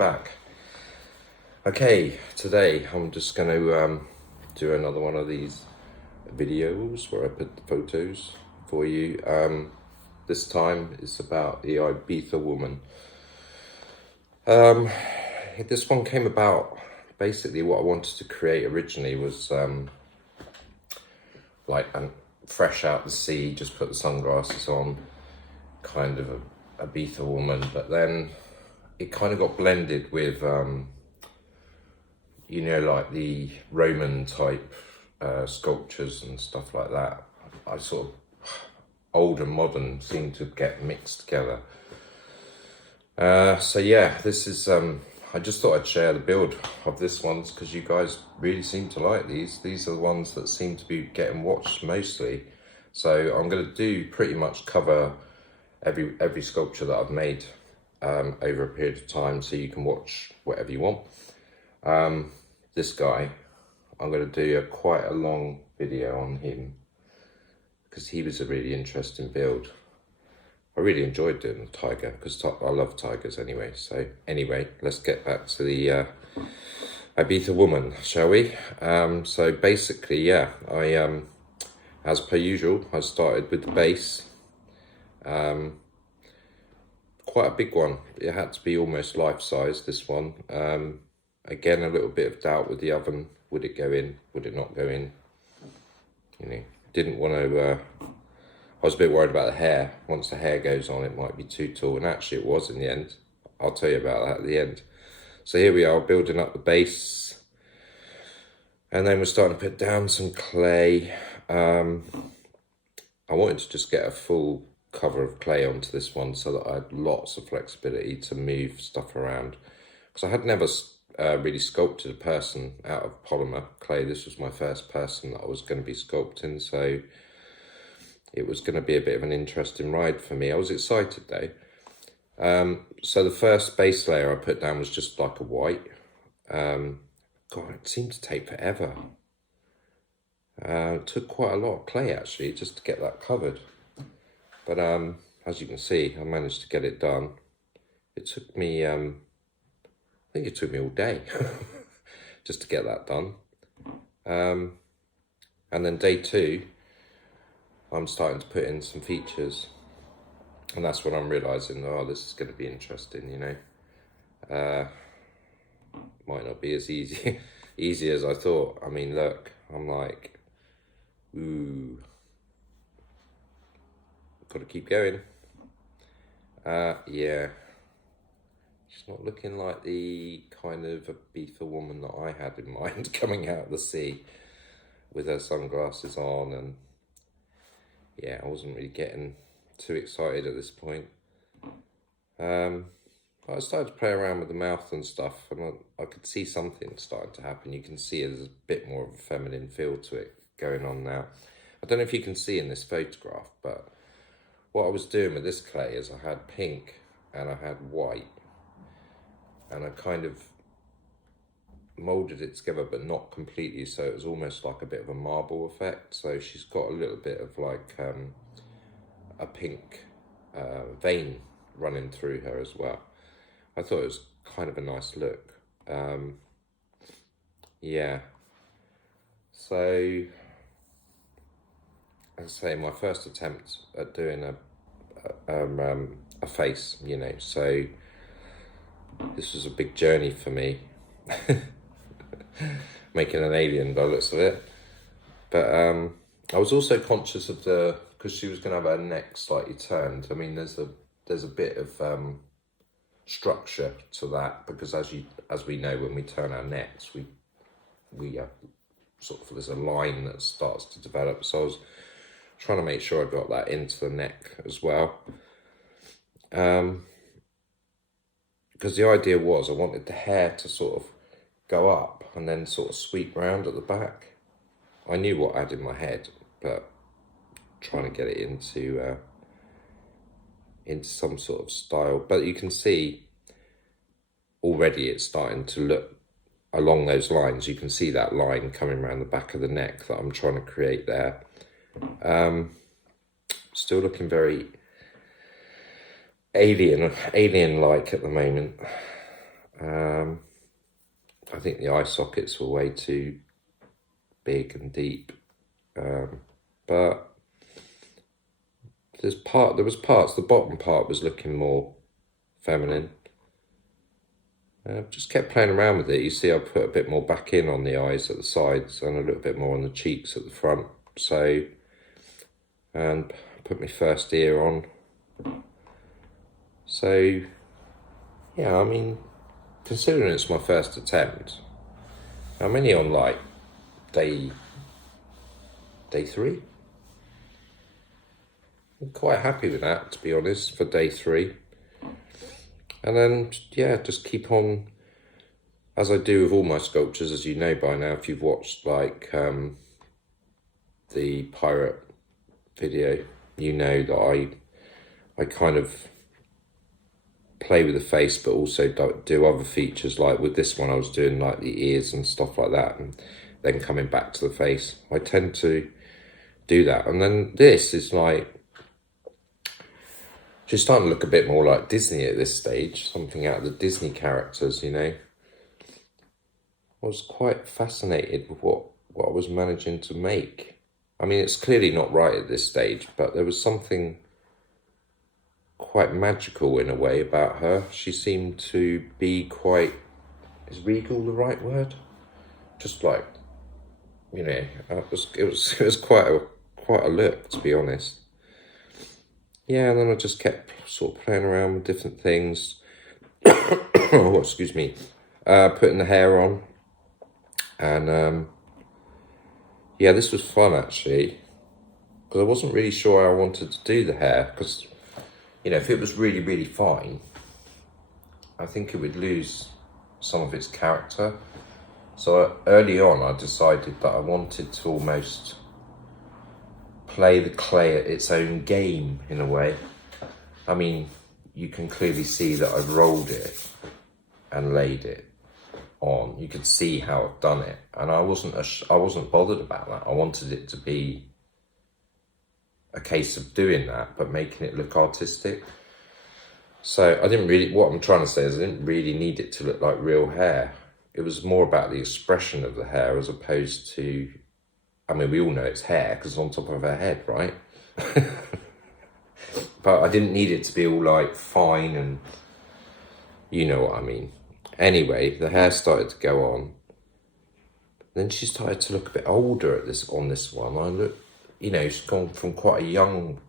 back. Okay, today I'm just going to do another one of these videos where I put the photos for you. This time it's about the Ibiza woman. This one came about, basically what I wanted to create originally was like fresh out the sea, just put the sunglasses on, kind of a Ibiza woman, but then it kind of got blended with you know, like the Roman type sculptures and stuff like that. I sort of, old and modern seem to get mixed together. So yeah, this is, I just thought I'd share the build of this ones because you guys really seem to like these. These are the ones that seem to be getting watched mostly. So I'm going to do pretty much cover every sculpture that I've made over a period of time, so you can watch whatever you want. This guy, I'm going to do quite a long video on him because he was a really interesting build. I really enjoyed doing the tiger because I love tigers anyway. So anyway, let's get back to the Ibiza woman, shall we? So basically, yeah, I as per usual, I started with the base. Quite a big one. It had to be almost life-size, this one. Again, a little bit of doubt with the oven. Would it go in? Would it not go in? You know, didn't want to... I was a bit worried about the hair. Once the hair goes on, it might be too tall. And actually, it was in the end. I'll tell you about that at the end. So here we are, building up the base. And then we're starting to put down some clay. I wanted to just get a full cover of clay onto this one so that I had lots of flexibility to move stuff around. Because I had never really sculpted a person out of polymer clay. This was my first person that I was going to be sculpting, so it was going to be a bit of an interesting ride for me. I was excited though. So the first base layer I put down was just like a white. God, it seemed to take forever. It took quite a lot of clay actually just to get that covered. But as you can see, I managed to get it done. It took me, I think it took me all day just to get that done. And then day two, I'm starting to put in some features. And that's when I'm realising, oh, this is going to be interesting, you know. Might not be as easy as I thought. I mean, look, I'm like, ooh. Got to keep going. Yeah. She's not looking like the kind of Ibiza woman that I had in mind coming out of the sea with her sunglasses on, and yeah, I wasn't really getting too excited at this point. I started to play around with the mouth and stuff, and I could see something starting to happen. You can see there's a bit more of a feminine feel to it going on now. I don't know if you can see in this photograph, but what I was doing with this clay is I had pink and I had white, and I kind of moulded it together, but not completely, so it was almost like a bit of a marble effect. So she's got a little bit of like a pink vein running through her as well. I thought it was kind of a nice look. Yeah. So, as I say, my first attempt at doing a face, you know, so this was a big journey for me. Making an alien by the looks of it. But I was also conscious of because she was going to have her neck slightly turned. I mean, there's a bit of structure to that, because as we know, when we turn our necks, we have sort of, there's a line that starts to develop. So I was trying to make sure I got that into the neck as well. Because the idea was I wanted the hair to sort of go up and then sort of sweep round at the back. I knew what I had in my head, but trying to get it into some sort of style. But you can see already it's starting to look along those lines. You can see that line coming around the back of the neck that I'm trying to create there. Still looking very alien-like at the moment. I think the eye sockets were way too big and deep, but there was parts. The bottom part was looking more feminine. Just kept playing around with it. You see, I put a bit more back in on the eyes at the sides and a little bit more on the cheeks at the front. So, and put my first ear on. So, yeah, I mean, considering it's my first attempt, I'm only on like day 3. I'm quite happy with that, to be honest, for day 3. And then, yeah, just keep on, as I do with all my sculptures, as you know by now, if you've watched like the pirate video, you know that I kind of play with the face, but also do other features. Like with this one, I was doing like the ears and stuff like that, and then coming back to the face. I tend to do that. And then this is like, just starting to look a bit more like Disney at this stage, something out of the Disney characters, you know. I was quite fascinated with what I was managing to make. I mean, it's clearly not right at this stage, but there was something quite magical in a way about her. She seemed to be quite, is regal the right word? Just like, you know, it was quite a look, to be honest. Yeah, and then I just kept sort of playing around with different things. Oh, excuse me. Putting the hair on. And yeah, this was fun actually. Because I wasn't really sure how I wanted to do the hair. Because, you know, if it was really, really fine, I think it would lose some of its character. So early on, I decided that I wanted to almost play the clay at its own game in a way. I mean, you can clearly see that I've rolled it and laid it on. You could see how I've done it, and I wasn't bothered about that. I wanted it to be a case of doing that, but making it look artistic. So what I'm trying to say is I didn't really need it to look like real hair. It was more about the expression of the hair as opposed to, I mean, we all know it's hair because it's on top of her head, right? But I didn't need it to be all like fine and, you know what I mean. Anyway, the hair started to go on. Then she started to look a bit older on this one. I look, you know, she's gone from quite a young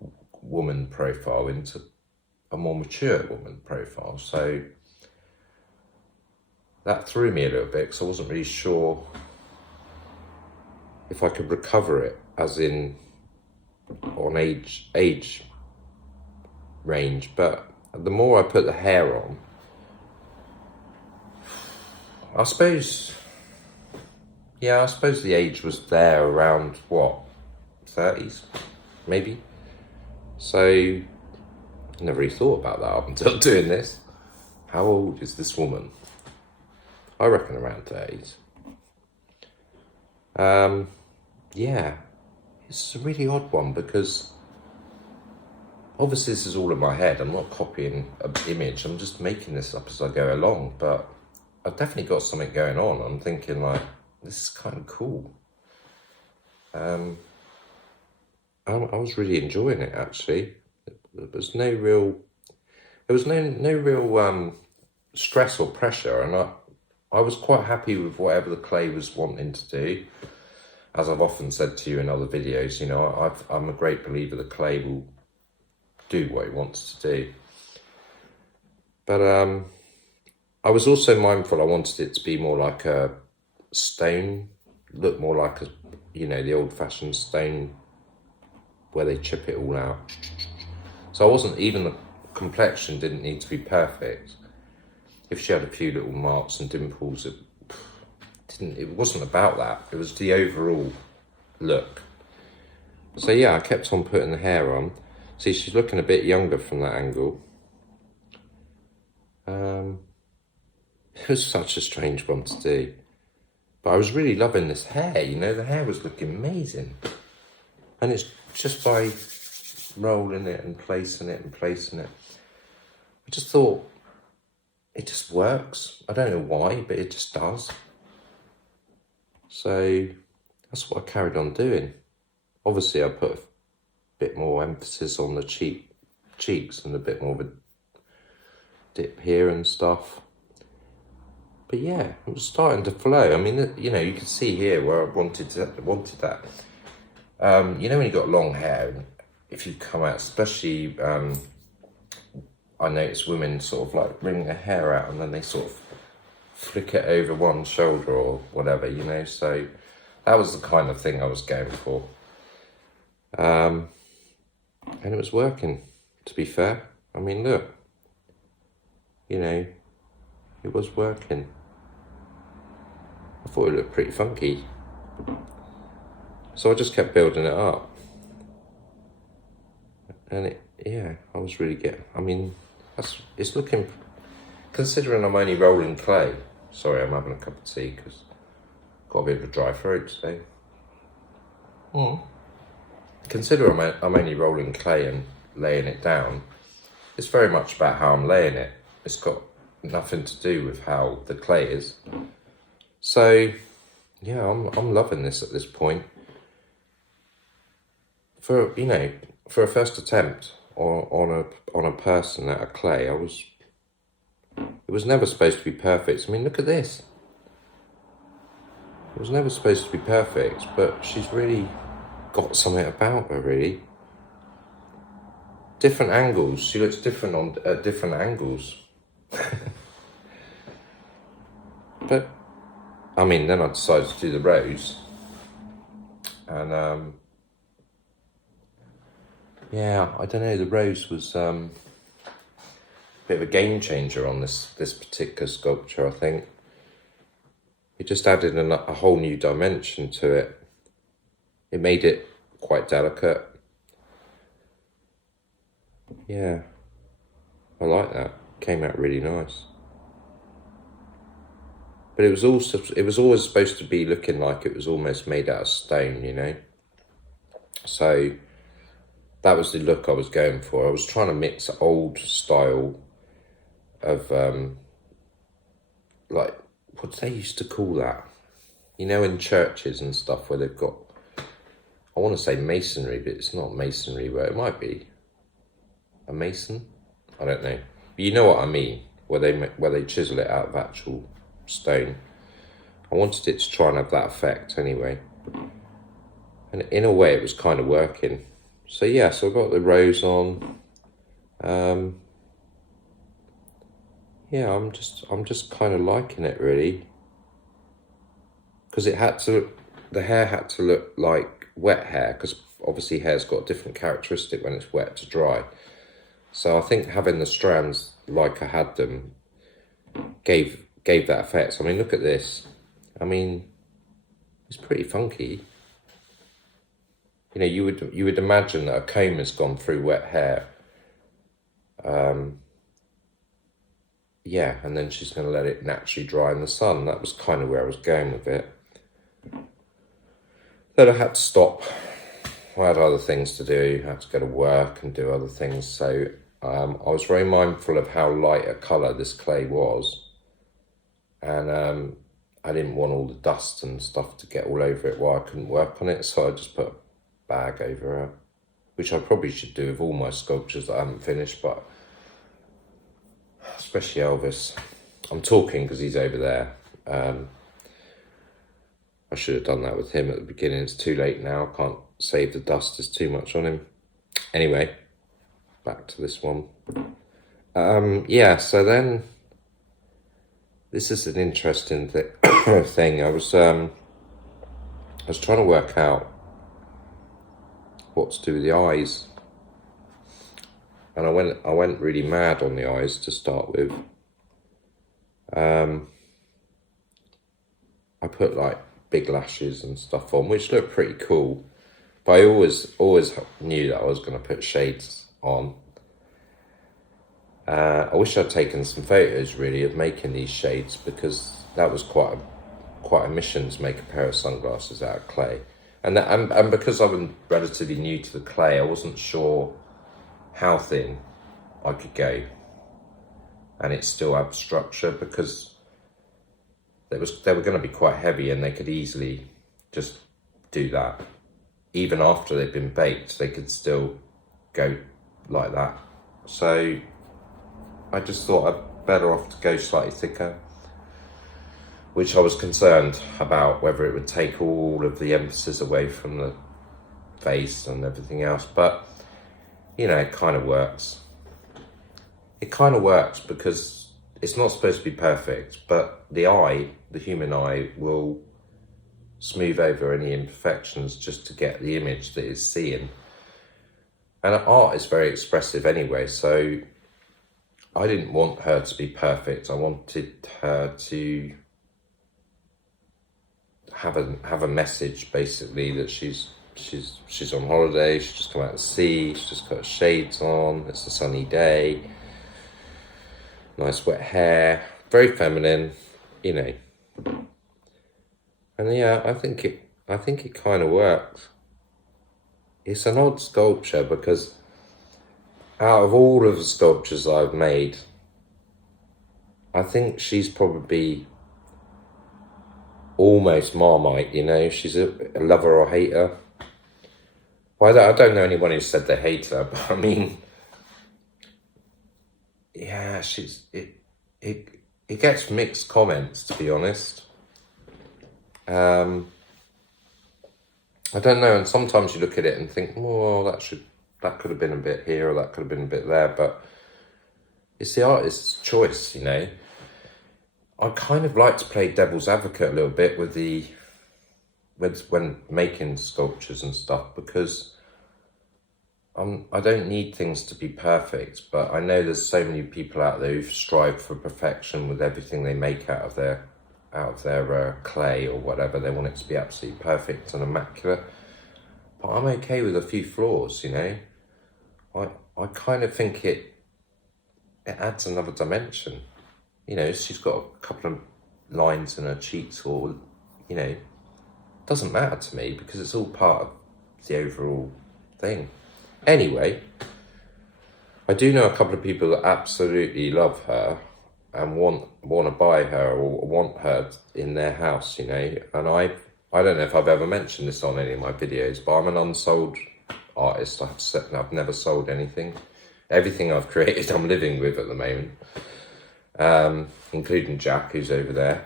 woman profile into a more mature woman profile. So that threw me a little bit because I wasn't really sure if I could recover it, as in on age range. But the more I put the hair on, I suppose the age was there around, what, 30s, maybe? So, I never really thought about that up until doing this. How old is this woman? I reckon around 30s. Yeah, it's a really odd one because obviously this is all in my head. I'm not copying an image. I'm just making this up as I go along, but I've definitely got something going on. I'm thinking like, this is kind of cool. I was really enjoying it actually. There was no real stress or pressure, and I was quite happy with whatever the clay was wanting to do. As I've often said to you in other videos, you know, I'm a great believer the clay will do what it wants to do. But I was also mindful I wanted it to be more like a stone, look more like a, you know, the old-fashioned stone where they chip it all out. So I wasn't, even the complexion didn't need to be perfect. If she had a few little marks and dimples, it wasn't about that. It was the overall look. So yeah, I kept on putting the hair on. See, she's looking a bit younger from that angle. It was such a strange one to do. But I was really loving this hair, you know, the hair was looking amazing. And it's just by rolling it and placing it. I just thought, it just works. I don't know why, but it just does. So that's what I carried on doing. Obviously, I put a bit more emphasis on the cheeks and a bit more of a dip here and stuff. But yeah, it was starting to flow. I mean, you know, you can see here where I wanted that. You know, when you got long hair, if you come out, especially, I notice women sort of like wring their hair out and then they sort of flick it over one shoulder or whatever, you know. So that was the kind of thing I was going for. And it was working, to be fair. I mean, look, you know, it was working. I thought it looked pretty funky. So I just kept building it up. And yeah, I was really I mean, it's looking, considering I'm only rolling clay. Sorry, I'm having a cup of tea because I've got a bit of a dry throat today. Consider I'm only rolling clay and laying it down. It's very much about how I'm laying it. It's got nothing to do with how the clay is. So yeah, I'm loving this at this point. For, you know, for a first attempt on a person at a clay, it was never supposed to be perfect. I mean, look at this. It was never supposed to be perfect, but she's really got something about her, really. Different angles. She looks different on different angles. But, I mean, then I decided to do the rose. And, yeah, I don't know, the rose was a bit of a game changer on this particular sculpture, I think. It just added a whole new dimension to it. It made it quite delicate. Yeah, I like that. Came out really nice. But it was always supposed to be looking like it was almost made out of stone, you know. So that was the look I was going for. I was trying to mix old style of like, what do they used to call that? You know, in churches and stuff where they've got, I want to say masonry, but it's not masonry, where it might be a mason. I don't know. But you know what I mean, where they chisel it out of actual stone. I wanted it to try and have that effect anyway. And in a way, it was kind of working. So yeah, so I got the rose on. Yeah, I'm just kind of liking it, really, because the hair had to look like wet hair, because obviously hair's got a different characteristic when it's wet to dry. So I think having the strands like I had them gave that effect. I mean, look at this. I mean, it's pretty funky. You know, you would imagine that a comb has gone through wet hair. Yeah, and then she's going to let it naturally dry in the sun. That was kind of where I was going with it. Then I had to stop. I had other things to do. I had to go to work and do other things. So I was very mindful of how light a colour this clay was. And I didn't want all the dust and stuff to get all over it while I couldn't work on it. So I just put a bag over her, which I probably should do with all my sculptures that I haven't finished, but especially Elvis. I'm talking because he's over there. I should have done that with him at the beginning. It's too late now. I can't save the dust. There's too much on him. Anyway, back to this one. Yeah, so then this is an interesting thing. I was trying to work out what to do with the eyes. And I went really mad on the eyes to start with. I put like big lashes and stuff on, which looked pretty cool. But I always knew that I was going to put shades on. I wish I'd taken some photos really of making these shades, because that was quite a mission to make a pair of sunglasses out of clay. And because I was relatively new to the clay, I wasn't sure how thin I could go. and it still had structure, because they were going to be quite heavy and they could easily just do that. Even after they'd been baked, they could still go like that. So I just thought I'd better off to go slightly thicker, which I was concerned about whether it would take all of the emphasis away from the face and everything else. But, you know, it kind of works. It kind of works because it's not supposed to be perfect, but the eye, the human eye, will smooth over any imperfections just to get the image that it's seeing. And art is very expressive anyway, so I didn't want her to be perfect. I wanted her to have a message, basically, that she's on holiday, she's just come out to sea, she's just got her shades on, it's a sunny day, nice wet hair, very feminine, you know. And yeah, I think it kind of works. It's an odd sculpture because out of all of the sculptures I've made, I think she's probably almost Marmite, you know. She's a lover or hater. Well, I don't know anyone who said they hate her, but I mean, yeah, it gets mixed comments, to be honest. I don't know, and sometimes you look at it and think, well, that could have been a bit here, or that could have been a bit there, but it's the artist's choice, you know. I kind of like to play devil's advocate a little bit when making sculptures and stuff, because I don't need things to be perfect, but I know there's so many people out there who strive for perfection with everything they make out of their clay or whatever. They want it to be absolutely perfect and immaculate. But I'm okay with a few flaws, you know. I kind of think it adds another dimension. You know, she's got a couple of lines in her cheeks, or, you know, doesn't matter to me because it's all part of the overall thing. Anyway, I do know a couple of people that absolutely love her and want to buy her or want her in their house, you know. And I don't know if I've ever mentioned this on any of my videos, but I'm an unsold artist. I've never sold anything. Everything I've created, I'm living with at the moment, including Jack, who's over there.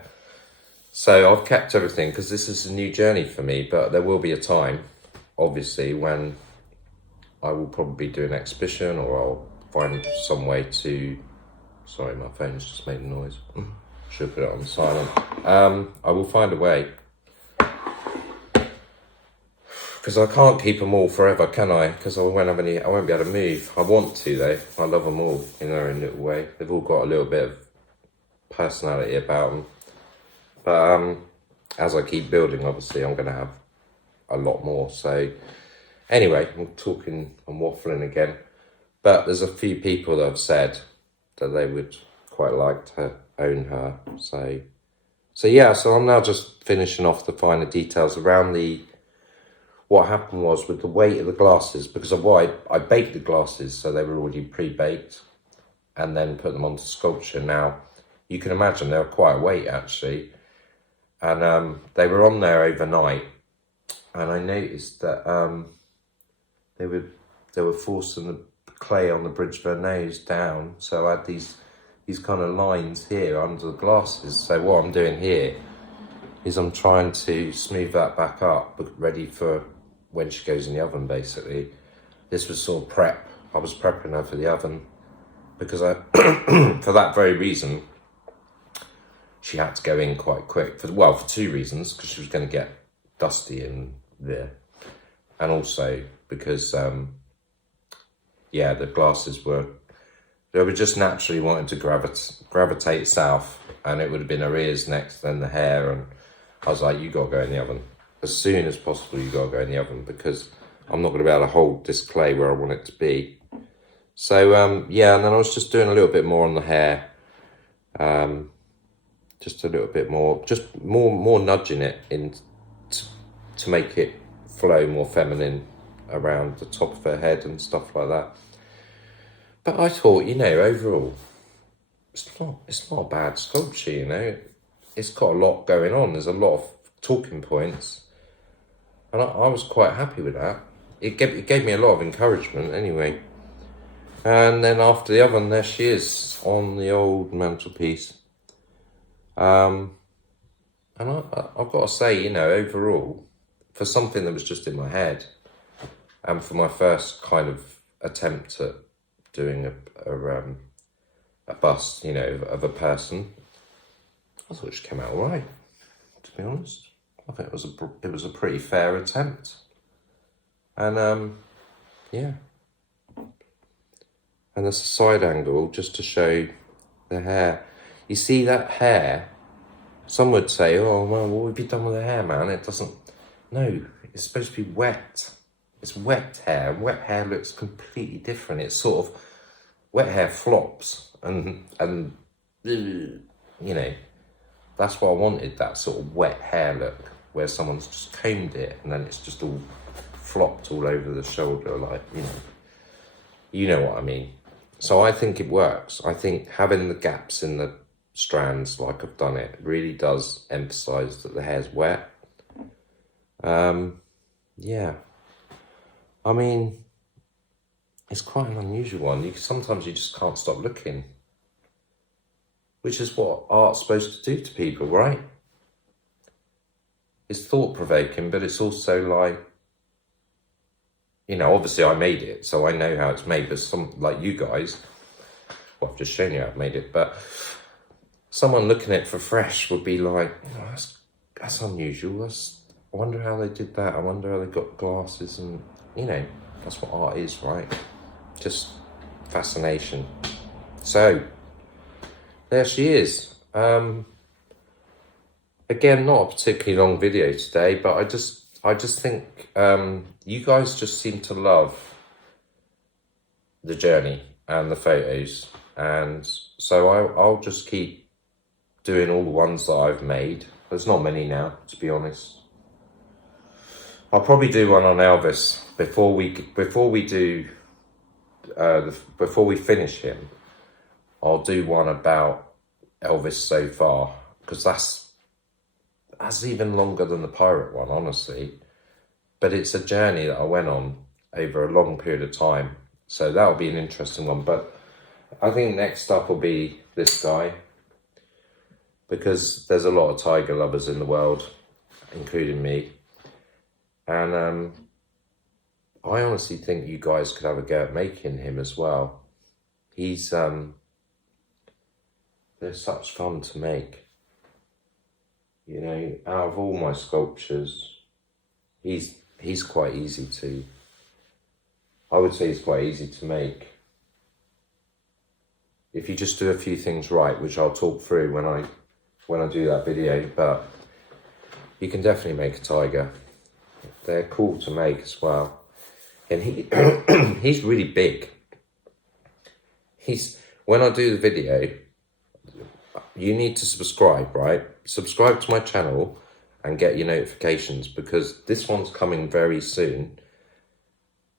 So I've kept everything because this is a new journey for me, but there will be a time, obviously, when I will probably do an exhibition, or I'll find some way to... Sorry, my phone's just made a noise. Should put it on silent. I will find a way. Because I can't keep them all forever, can I? Because I won't be able to move. I want to, though. I love them all in their own little way. They've all got a little bit of personality about them. But as I keep building, obviously, I'm going to have a lot more. So anyway, I'm waffling again. But there's a few people that have said that they would quite like to own her. So yeah, so I'm now just finishing off the finer details around what happened was with the weight of the glasses, because I baked the glasses, so they were already pre-baked, and then put them onto sculpture. Now, you can imagine they were quite a weight, actually, and they were on there overnight, and I noticed that they were forcing the clay on the bridge of her nose down, so I had these kind of lines here under the glasses. So what I'm doing here is I'm trying to smooth that back up, ready for when she goes in the oven, basically. This was sort of prep. I was prepping her for the oven because for that very reason, she had to go in quite quick. For two reasons, because she was going to get dusty in there, and also because the glasses were just naturally wanting to gravitate south, and it would have been her ears next, then the hair, and I was like, you got to go in the oven. As soon as possible, you got to go in the oven, because I'm not going to be able to hold this clay where I want it to be. So, and then I was just doing a little bit more on the hair. Just a little bit more, just more nudging it in to make it flow more feminine around the top of her head and stuff like that. But I thought, overall, it's not a bad sculpture, you know. It's got a lot going on. There's a lot of talking points, and I was quite happy with that. It gave me a lot of encouragement anyway. And then after the oven, there she is on the old mantelpiece. And I've got to say, you know, overall, for something that was just in my head, and for my first kind of attempt at doing a bust, you know, of a person, I thought she came out all right, to be honest. I think it was a pretty fair attempt. And yeah. And there's a side angle just to show the hair. You see that hair? Some would say, oh, well, what have you done with the hair, man? It doesn't... No, it's supposed to be wet. It's wet hair. Wet hair looks completely different. It's sort of... Wet hair flops. And you know, that's what I wanted, that sort of wet hair look, where someone's just combed it and then it's just all flopped all over the shoulder, like, you know what I mean. So I think it works. I think having the gaps in the strands, like I've done it, really does emphasise that the hair's wet. Yeah. I mean, it's quite an unusual one. Sometimes you just can't stop looking. Which is what art's supposed to do to people, right? It's thought-provoking, but it's also like, you know, obviously I made it, so I know how it's made, but some, like you guys, well, I've just shown you how I've made it, but someone looking at it for fresh would be like, oh, that's unusual, I wonder how they did that, I wonder how they got glasses, and, you know, that's what art is, right? Just fascination. So, there she is. Again, not a particularly long video today, but I just think you guys just seem to love the journey and the photos, and so I'll just keep doing all the ones that I've made. There's not many now, to be honest. I'll probably do one on Elvis before we finish him. I'll do one about Elvis so far, because that's even longer than the pirate one, honestly. But it's a journey that I went on over a long period of time. So that'll be an interesting one. But I think next up will be this guy, because there's a lot of tiger lovers in the world, including me. And I honestly think you guys could have a go at making him as well. They're such fun to make. You know, out of all my sculptures, he's quite easy to, I would say he's quite easy to make. If you just do a few things right, which I'll talk through when I do that video, but you can definitely make a tiger. They're cool to make as well. And he's really big. When I do the video, you need to subscribe, right? Subscribe to my channel and get your notifications, because this one's coming very soon.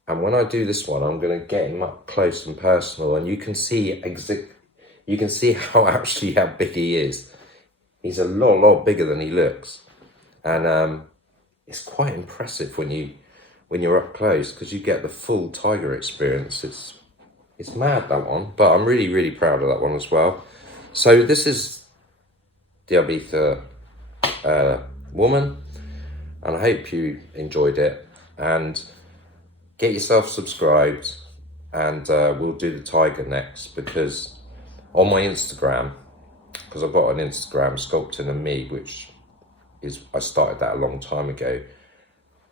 And when I do this one, I'm going to get him up close and personal, and you can see how big he is. He's a lot bigger than he looks, and it's quite impressive when you're up close, because you get the full tiger experience. It's mad, that one, but I'm really proud of that one as well. So this is the Ibiza woman, and I hope you enjoyed it, and get yourself subscribed, and we'll do the tiger next, because on my Instagram, because I've got an Instagram, Sculpting and Me, which is, I started that a long time ago.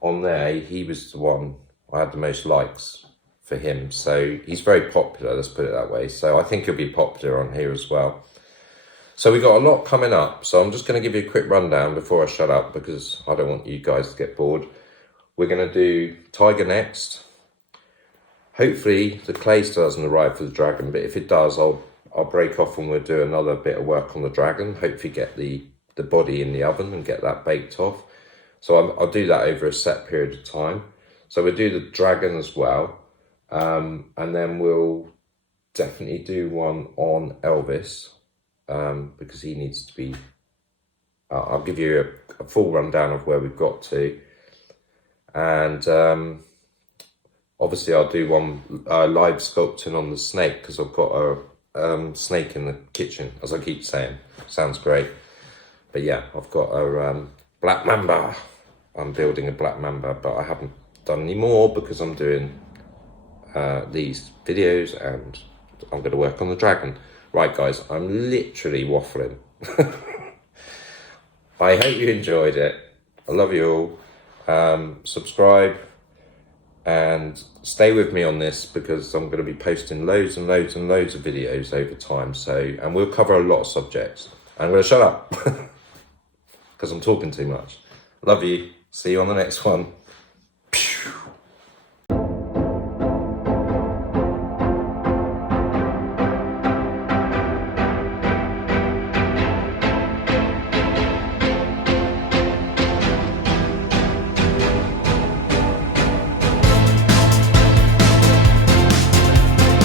On there, he was the one, I had the most likes for him, so he's very popular, let's put it that way. So I think he'll be popular on here as well. So we got a lot coming up, so I'm just going to give you a quick rundown before I shut up, because I don't want you guys to get bored. We're going to do tiger next. Hopefully the clay still hasn't arrived for the dragon, but if it does, I'll break off and we'll do another bit of work on the dragon. Hopefully get the body in the oven and get that baked off. So I'll do that over a set period of time. So we'll do the dragon as well, and then we'll definitely do one on Elvis. because he needs to be, I'll give you a full rundown of where we've got to. And obviously I'll do one live sculpting on the snake, because I've got a snake in the kitchen, as I keep saying. Sounds great. But yeah, I've got a black mamba. I'm building a black mamba, but I haven't done any more because I'm doing these videos, and I'm going to work on the dragon. Right guys, I'm literally waffling. I hope you enjoyed it. I love you all. Subscribe and stay with me on this, because I'm going to be posting loads and loads and loads of videos over time. So, and we'll cover a lot of subjects. I'm going to shut up because I'm talking too much. Love you. See you on the next one.